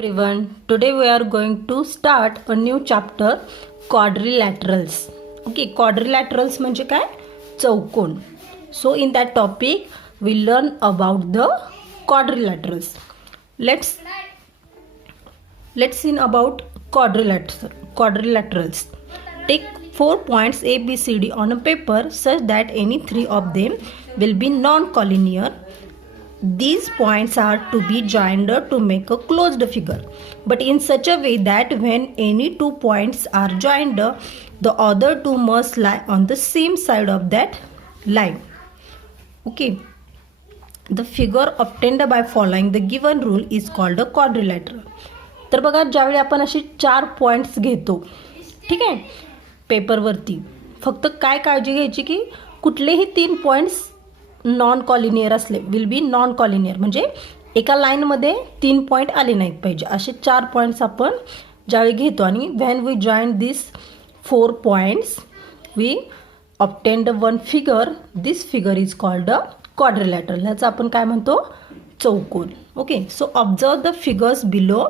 Everyone, today we are going to start a new chapter, quadrilaterals. Okay, quadrilaterals म्हणजे काय? चौकोन. So in that topic we learn about the quadrilaterals. Let's see about quadrilaterals. Take 4 points A, B, C, D on a paper such that any 3 of them will be non-collinear. These points are to be joined to make a closed figure, but in such a way that when any 2 points are joined, the other 2 must lie on the same side of that line. Okay, the figure obtained by following the given rule is called a quadrilateral. तर बघा, ज्यावेळी आपण असे 4 points घेतो, ठीक आहे, पेपरवरती, फक्त काय काळजी घ्यायची की कुठलेही 3 पॉईंट्स नॉन कॉलिनियर असले, विल बी नॉन कॉलिनियर, म्हणजे एका लाईनमध्ये 3 पॉईंट आले नाहीत पाहिजे. असे 4 पॉईंट्स आपण ज्यावेळी घेतो आणि when we join this 4 points we obtained one figure. This figure is called a quadrilateral. ह्याचं आपण काय म्हणतो? चौकोन. Okay, so observe the figures below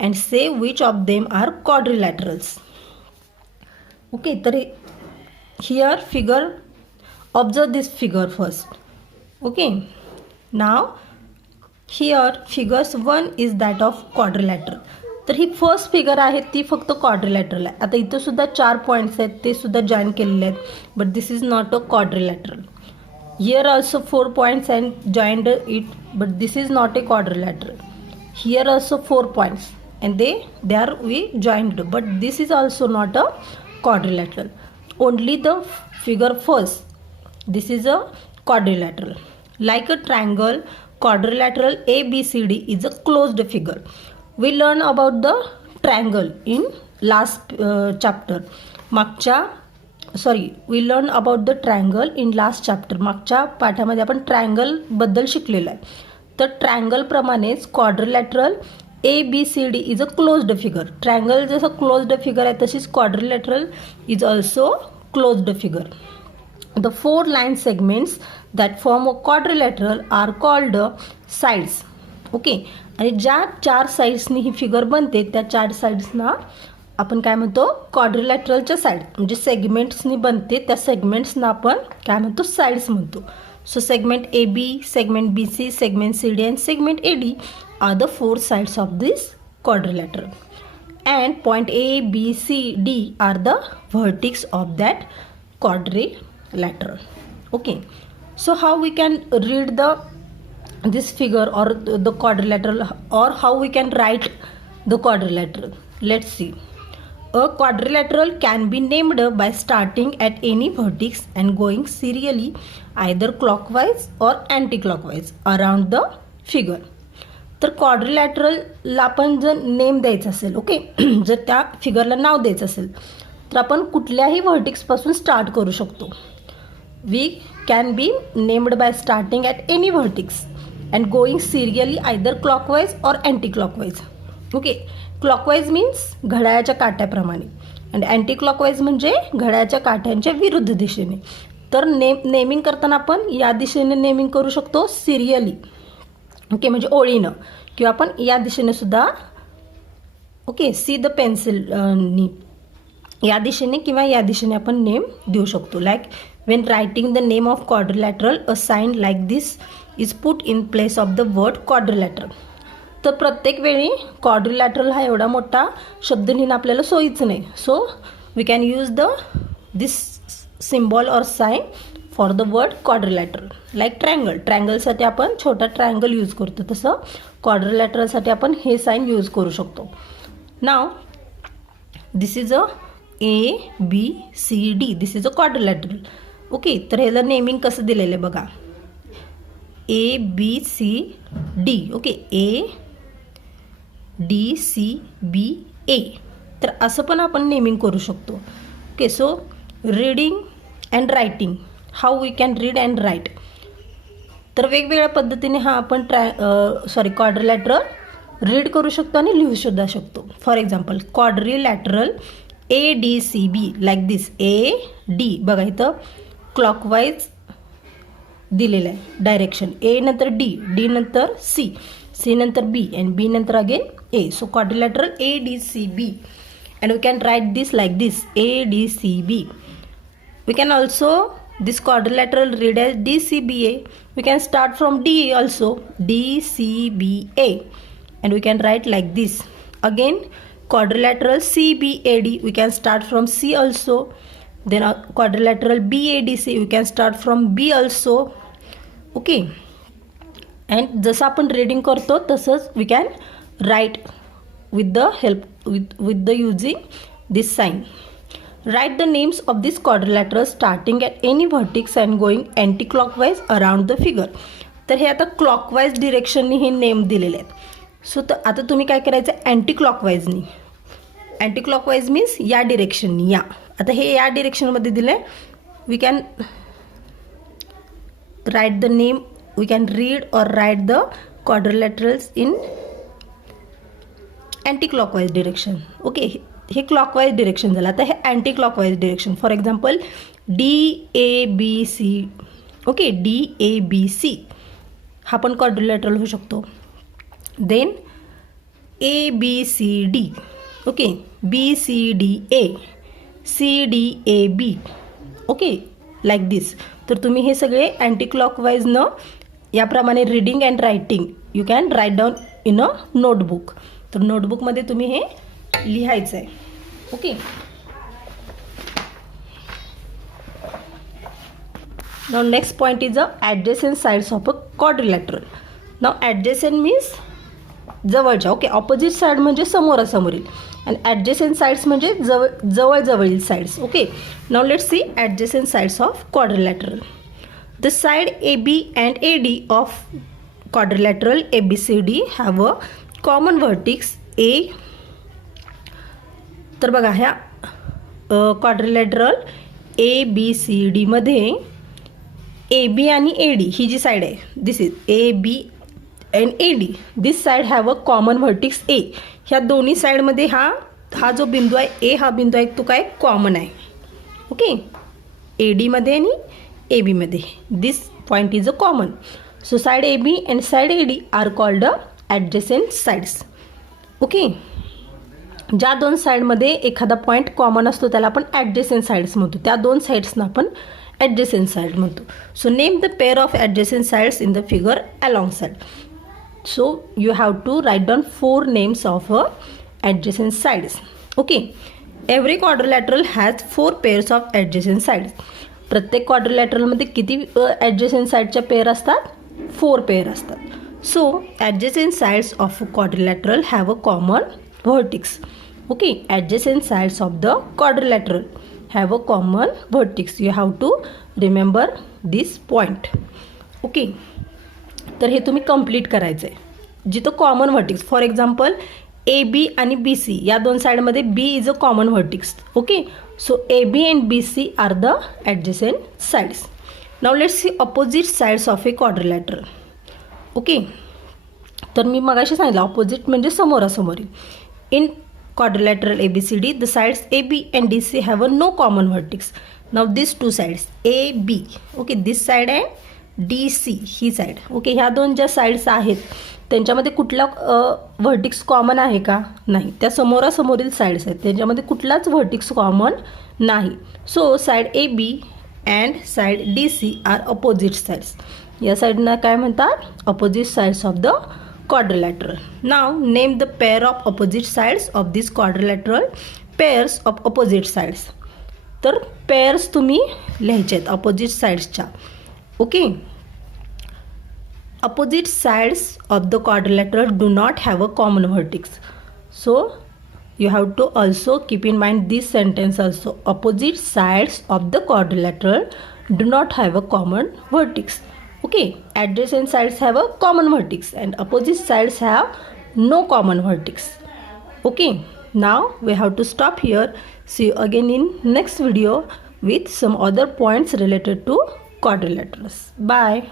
and say which of them are quadrilaterals. Okay, तर here figure, observe this figure first. Okay, now here figures 1 is that of quadrilateral. तर ही first figure आहे ती फक्त क्वाड्रिलॅटरल आहे. आता इथं सुद्धा 4 points आहेत, ते सुद्धा जॉईन केलेले आहेत, but this is not a quadrilateral. Here also 4 points and joined it, but this is not a quadrilateral. Here also 4 points and they are we joined, but this is also not a quadrilateral. Only the figure first, this is a quadrilateral. Like a triangle, quadrilateral ABCD is a closed figure. We learn about the triangle in last chapter. We learn about the triangle in last chapter. मागच्या पाठामध्ये आपण triangle बद्दल शिकलेलं आहे. तर triangle प्रमाणेच quadrilateral ABCD is a closed figure. Triangle जसं closed figure आहे तशीच quadrilateral is also closed figure. The 4 line segments that form a quadrilateral are called sides. Okay, आणि ज्या 4 साईड्सनी ही फिगर बनते त्या 4 साईड्सना आपण काय म्हणतो? क्वाड्रिलॅटरलच्या साईड, म्हणजे सेगमेंट्सनी बनते त्या सेगमेंट्सना आपण काय म्हणतो? साईड्स म्हणतो. So segment AB, segment BC, segment CD and segment AD are the 4 sides of this quadrilateral. And point A, B, C, D are the vertex of that quadrilateral. Okay, so how we can read this figure or the quadrilateral, or how we can write the quadrilateral? Let's see. A quadrilateral can be named by starting at any vertex and going serially either clockwise or anti-clockwise around the figure. तर क्वाड्रिलॅटरलला आपण जर name द्यायचं असेल, okay, जर त्या फिगरला नाव द्यायचं असेल तर आपण कुठल्याही व्हर्टिक्सपासून स्टार्ट करू शकतो. We can be named by starting at any vertex and going serially either clockwise or anti-clockwise. Okay, clockwise means घड्याळाच्या काट्याप्रमाणे and anti-clockwise म्हणजे घड्याळाच्या काट्यांच्या विरुद्ध दिशेने. तर नेमिंग करताना आपण या दिशेने नेमिंग करू शकतो सिरियली, ओके, म्हणजे ओळीनं, किंवा आपण या दिशेने सुद्धा, ओके, सी द पेन्सिल नी या दिशेने किंवा या दिशेने आपण नेम देऊ शकतो. Like when writing the name of quadrilateral, a sign like this is put in place of the word quadrilateral. तर प्रत्येक वेळी क्वाड्रिलॅटरल हा एवढा मोठा शब्द लिहिणं आपल्याला सोयीचं नाही. So we can use this symbol or sign for the word quadrilateral. Like triangle, ट्रायंगलसाठी आपण छोटा ट्रायंगल यूज करतो, तसं क्वाड्रिलॅटरलसाठी आपण हे साइन यूज करू शकतो. Now this is a ABCD, this is a quadrilateral. Okay, तर ह्याला नेमिंग कसं दिलेलं आहे बघा, ABCD. Okay, ADCBA. तर असं पण आपण नेमिंग करू शकतो. Okay, so reading and writing, how we can read and write. तर वेगवेगळ्या पद्धतीने हा आपण क्वाड्रिलॅटरल रीड करू शकतो आणि लिहू सुद्धा शकतो. For example quadrilateral ADCB like this. AD बघा इथं क्लॉकवाईज दिलेलं आहे डायरेक्शन, A नंतर D, D नंतर C, C नंतर B and B नंतर again A. So quadrilateral ADCB, and we can write this like this, ADCB. We can also this quadrilateral read as DCBA. We can start from D also, DCBA, and we can write like this. Again quadrilateral CBAD, we can start from C also. Then quadrilateral BADC, we can start from B also. Okay, and जसं आपण reading करतो तसंच we can write with the help with the using this sign. Write the names of these quadrilaterals starting at any vertex and going anti-clockwise around the figure. तर हे आता clockwise डिरेक्शननी हे name दिलेले आहेत. सो तर आता तुम्ही काय करायचं, अँटी क्लॉकवाईजनी. अँटी क्लॉकवाईज मीन्स या डिरेक्शननी, या. आता हे या डिरेक्शनमध्ये दिलं आहे. We can write the name, we can read or write the quadrilaterals in anti clockwise direction. Okay, हे क्लॉकवाईज डिरेक्शन झालं. आता हे anti clockwise direction. For example DABC. Okay, DABC हा पण क्वाड्रिलॅटरल होऊ शकतो. Then ABCD. Okay, BCDA, CDAB. Okay, like this. तर तुम्ही हे सगळे अँटी क्लॉकवाईजनं याप्रमाणे reading and writing you can write down in a notebook. तर नोटबुकमध्ये तुम्ही हे लिहायचं आहे. Okay, now next point is the adjacent sides of a quadrilateral. now adjacent means जवळच्या. ओके, ऑपोजिट साईड म्हणजे समोरासमोरील, आणि ॲडजेसेंट साईड्स म्हणजे जवळजवळील sides. Okay, now let's see adjacent sides of quadrilateral. The side AB and AD of quadrilateral ABCD have a common vertex A. तर बघा, ह्या quadrilateral ABCD मध्ये AB आणि AD ही जी साईड आहे, this is AB and AD. This side have a common vertex A. ह्या दोन्ही साईडमध्ये हा जो बिंदू आहे A, हा बिंदू आहे तो काय कॉमन आहे. ओके, AD मध्ये आणि AB मध्ये this point is a common. So side AB and side AD are called a adjacent sides. Okay, ज्या दोन साईडमध्ये एखादा पॉईंट कॉमन असतो त्याला आपण ॲडजेसेंट साईड्स म्हणतो. त्या दोन साईड्सना आपण ॲडजेसेंट साईड म्हणतो. So name the pair of adjacent sides in the figure along side. So you have to write down 4 names of adjacent sides. Okay, every quadrilateral has 4 pairs of adjacent sides. प्रत्येक क्वाड्रिलॅटरलमध्ये किती adjacent साईडच्या pair असतात? 4 pair असतात. So adjacent sides of quadrilateral have a common vertex. Okay, adjacent sides of the quadrilateral have a common vertex. You have to remember this point. Okay, तर हे तुम्ही complete करायचं आहे जिथं common vertex. For example AB आणि BC या दोन साईडमध्ये B is a common vertex. Okay, so AB and BC are the adjacent sides. Now let's see opposite sides of a quadrilateral. Okay, तर मी मगाशी सांगितलं ऑपोजिट म्हणजे समोरासमोरील. In quadrilateral ABCD the sides AB and DC have a no common vertex. Now this two sides AB. Okay, this side आहे DC ही side. Okay, ह्या दोन ज्या साईड्स आहेत त्यांच्यामध्ये कुठला व्हर्टिक्स कॉमन आहे का? नाही. त्या समोरासमोरील साईड्स आहेत त्यांच्यामध्ये कुठलाच व्हर्टिक्स कॉमन नाही. So side AB and side DC are opposite sides. या साईडना काय म्हणतात? Opposite sides of the quadrilateral. Now name the pair of opposite sides of this quadrilateral. Pairs of opposite sides. तर pairs तुम्ही लिहायचे आहेत opposite साईड्सच्या. Okay, opposite sides of the quadrilateral do not have a common vertex. So you have to also keep in mind this sentence also. Opposite sides of the quadrilateral do not have a common vertex. Okay, adjacent sides have a common vertex and opposite sides have no common vertex. Okay, now we have to stop here. See you again in next video with some other points related to quadrilaterals. Bye.